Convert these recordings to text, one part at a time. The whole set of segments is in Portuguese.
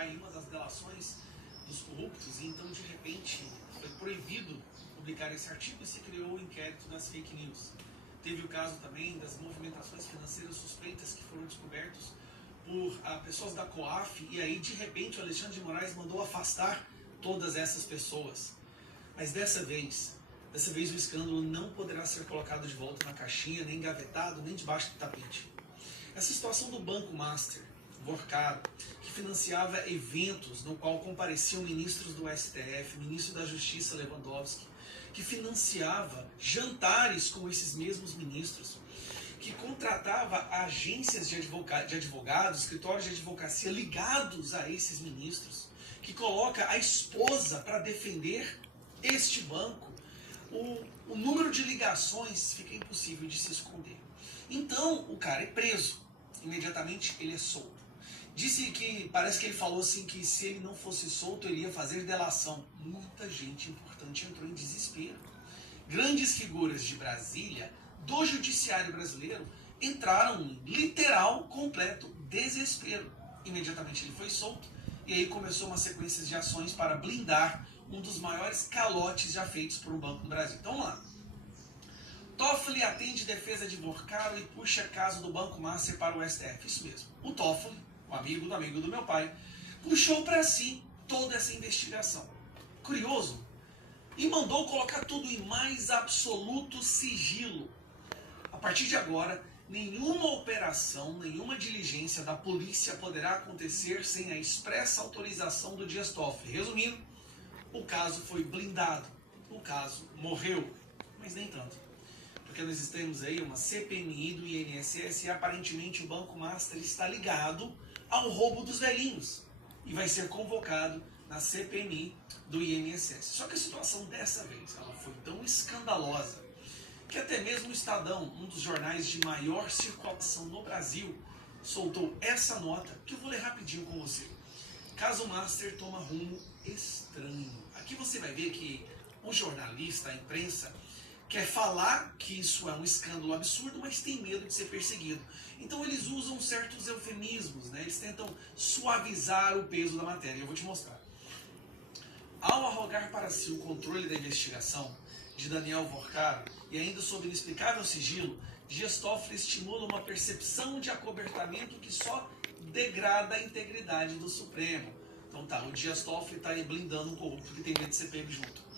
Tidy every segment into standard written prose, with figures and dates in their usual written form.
pai em uma das delações dos corruptos, e então de repente foi proibido publicar esse artigo e se criou o inquérito das fake news. Teve o caso também das movimentações financeiras suspeitas que foram descobertos por pessoas da COAF, e aí de repente o Alexandre de Moraes mandou afastar todas essas pessoas. Mas dessa vez o escândalo não poderá ser colocado de volta na caixinha, nem engavetado, nem debaixo do tapete. Essa situação do Banco Master, Vorcaro, que financiava eventos no qual compareciam ministros do STF, ministro da Justiça Lewandowski, que financiava jantares com esses mesmos ministros, que contratava agências de advogados, escritórios de advocacia ligados a esses ministros, que coloca a esposa para defender este banco, o número de ligações fica impossível de se esconder. Então o cara é preso, imediatamente ele é solto. Disse que, parece que ele falou assim, que se ele não fosse solto, ele ia fazer delação. Muita gente importante entrou em desespero. Grandes figuras de Brasília, do judiciário brasileiro, entraram em literal, completo desespero. Imediatamente ele foi solto, e aí começou uma sequência de ações para blindar um dos maiores calotes já feitos por um banco no Brasil. Então vamos lá. Toffoli atende defesa de Vorcaro e puxa caso do Banco Master para o STF. Isso mesmo. O Toffoli, um amigo do meu pai, puxou para si toda essa investigação. Curioso. E mandou colocar tudo em mais absoluto sigilo. A partir de agora, nenhuma operação, nenhuma diligência da polícia poderá acontecer sem a expressa autorização do Dias Toffoli. Resumindo, o caso foi blindado. O caso morreu. Mas nem tanto. Porque nós temos aí uma CPMI do INSS e aparentemente o Banco Master está ligado ao roubo dos velhinhos e vai ser convocado na CPMI do INSS. Só que a situação dessa vez ela foi tão escandalosa que até mesmo o Estadão, um dos jornais de maior circulação no Brasil, soltou essa nota que eu vou ler rapidinho com você. Caso Master toma rumo estranho. Aqui você vai ver que o jornalista, a imprensa, quer falar que isso é um escândalo absurdo, mas tem medo de ser perseguido. Então eles usam certos eufemismos, né? Eles tentam suavizar o peso da matéria. Eu vou te mostrar. Ao arrogar para si o controle da investigação de Daniel Vorcaro, e ainda sob inexplicável sigilo, Dias Toffoli estimula uma percepção de acobertamento que só degrada a integridade do Supremo. Então tá, o Dias Toffoli está aí blindando um corrupto que tem medo de ser pego junto.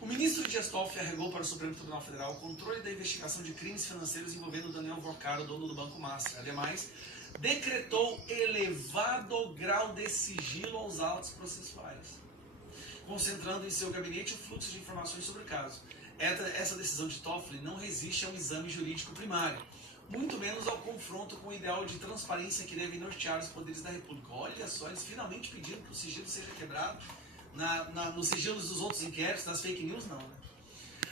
O ministro Dias Toffoli arregou para o Supremo Tribunal Federal o controle da investigação de crimes financeiros envolvendo Daniel Vorcaro, dono do Banco Master. Ademais, decretou elevado grau de sigilo aos autos processuais, concentrando em seu gabinete o fluxo de informações sobre o caso. Essa decisão de Toffoli não resiste a um exame jurídico primário, muito menos ao confronto com o ideal de transparência que deve nortear os poderes da República. Olha só, eles finalmente pediram que o sigilo seja quebrado. Nos sigilos dos outros inquéritos, das fake news, não, né?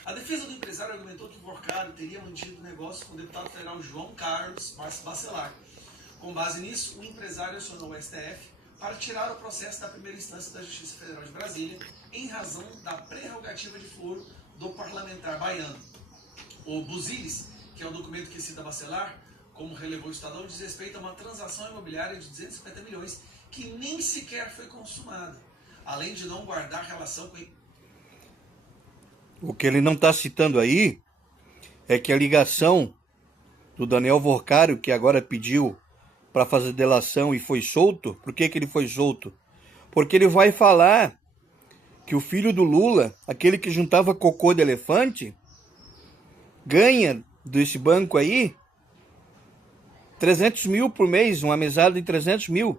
A defesa do empresário argumentou que Vorcaro teria mantido negócio com o deputado federal João Carlos Bacelar. Com base nisso, o empresário acionou o STF para tirar o processo da primeira instância da Justiça Federal de Brasília, em razão da prerrogativa de foro do parlamentar baiano. O Buzilis, que é o documento que cita Bacelar, como relevou o Estadão, diz respeito a uma transação imobiliária de 250 milhões que nem sequer foi consumada, além de não guardar relação com... O que ele não está citando aí é que a ligação do Daniel Vorcaro, que agora pediu para fazer delação e foi solto, por que ele foi solto? Porque ele vai falar que o filho do Lula, aquele que juntava cocô de elefante, ganha desse banco aí 300 mil por mês, uma mesada de 300 mil.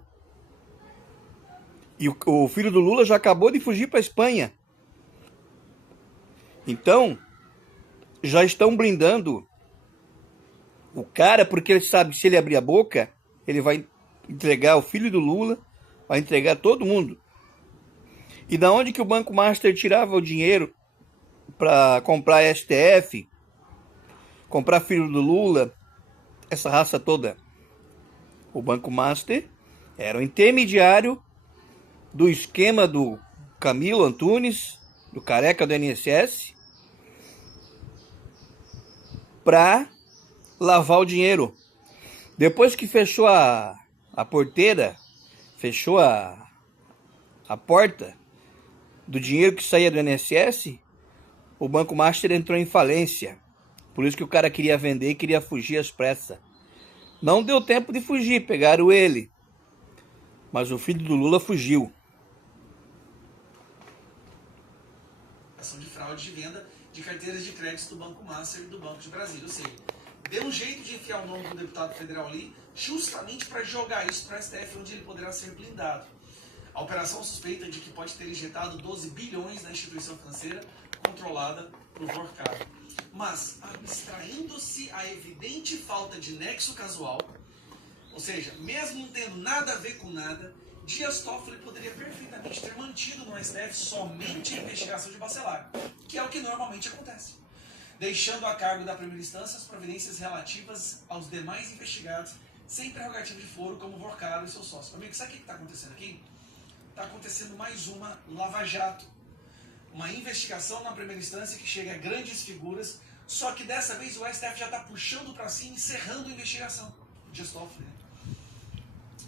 E o filho do Lula já acabou de fugir para a Espanha. Então, já estão blindando o cara, porque ele sabe que se ele abrir a boca, ele vai entregar o filho do Lula, vai entregar todo mundo. E da onde que o Banco Master tirava o dinheiro para comprar STF, comprar filho do Lula, essa raça toda? O Banco Master era o intermediário do esquema do Camilo Antunes, do careca do INSS, para lavar o dinheiro. Depois que fechou a porteira, fechou a a porta do dinheiro que saía do INSS, o Banco Master entrou em falência. Por isso que o cara queria vender e queria fugir às pressas. Não deu tempo de fugir, pegaram ele. Mas o filho do Lula fugiu. Ação de fraude de venda de carteiras de crédito do Banco Master e do Banco de Brasília. Ou seja, deu um jeito de enfiar o nome do deputado federal ali, justamente para jogar isso para o STF, onde ele poderá ser blindado. A operação suspeita de que pode ter injetado 12 bilhões na instituição financeira controlada por Vorcado. Mas, abstraindo-se a evidente falta de nexo casual, ou seja, mesmo não tendo nada a ver com nada, Dias Toffoli poderia perfeitamente ter mantido no STF somente a investigação de Bacelar, que é o que normalmente acontece, deixando a cargo da primeira instância as providências relativas aos demais investigados, sem prerrogativa de foro, como Vorcado e seu sócio. Amigo, sabe o que está acontecendo aqui? Está acontecendo mais uma Lava Jato. Uma investigação na primeira instância que chega a grandes figuras, só que dessa vez o STF já está puxando para cima, encerrando a investigação. Dias Toffoli, né?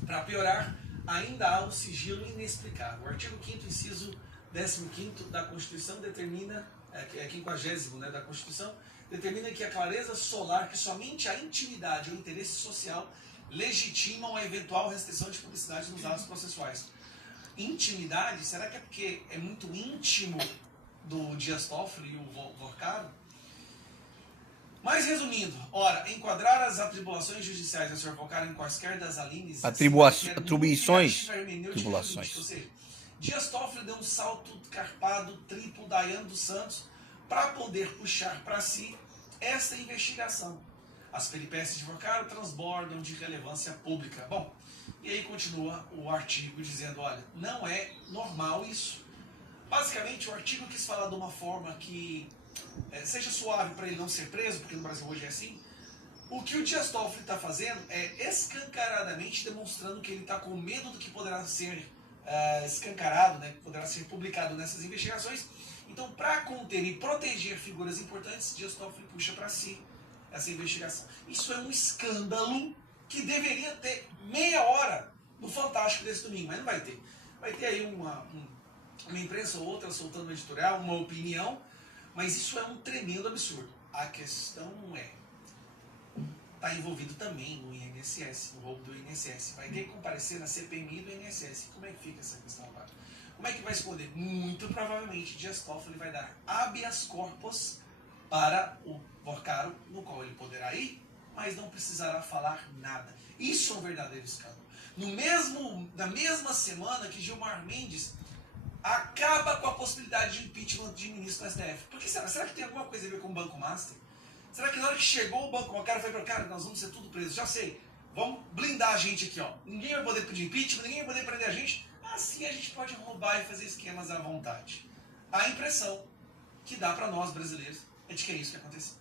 Para piorar, ainda há o sigilo inexplicável. O artigo 5º, inciso 15º da Constituição determina, é 50º, né, da Constituição, determina que a clareza solar, que somente a intimidade ou interesse social legitimam a eventual restrição de publicidade nos atos processuais. Intimidade, será que é porque é muito íntimo do Dias Toffoli e o Vorcado? Mas resumindo, ora, enquadrar as atribulações judiciais do Sr. Vorcado em quaisquer das alíneas... Atribuições. Ou seja, Dias Toffoli deu um salto carpado, triplo, Daiane dos Santos, para poder puxar para si essa investigação. As peripécias de Vorcado transbordam de relevância pública. Bom, e aí continua o artigo dizendo, olha, não é normal isso. Basicamente, o artigo quis falar de uma forma que seja suave para ele não ser preso, porque no Brasil hoje é assim. O que o Dias Toffoli está fazendo é escancaradamente demonstrando que ele está com medo do que poderá ser escancarado, né, que poderá ser publicado nessas investigações. Então, para conter e proteger figuras importantes, Dias Toffoli puxa para si essa investigação. Isso é um escândalo que deveria ter meia hora no Fantástico desse domingo, mas não vai ter. Vai ter aí uma imprensa ou outra soltando um editorial, uma opinião, mas isso é um tremendo absurdo. A questão está envolvido também no INSS, no roubo do INSS. Vai ter que comparecer na CPMI do INSS. Como é que fica essa questão agora? Como é que vai esconder? Muito provavelmente Dias Toffoli vai dar habeas corpus para o Vorcado, no qual ele poderá ir, mas não precisará falar nada. Isso é um verdadeiro escândalo. Na mesma semana que Gilmar Mendes acaba com a possibilidade de impeachment de ministro do STF. Porque será que tem alguma coisa a ver com o Banco Master? Será que na hora que chegou o Banco, o cara foi para cara, nós vamos ser tudo presos? Já sei, vamos blindar a gente aqui, ó. Ninguém vai poder pedir impeachment, ninguém vai poder prender a gente. Assim a gente pode roubar e fazer esquemas à vontade. A impressão que dá para nós brasileiros é de que é isso que aconteceu.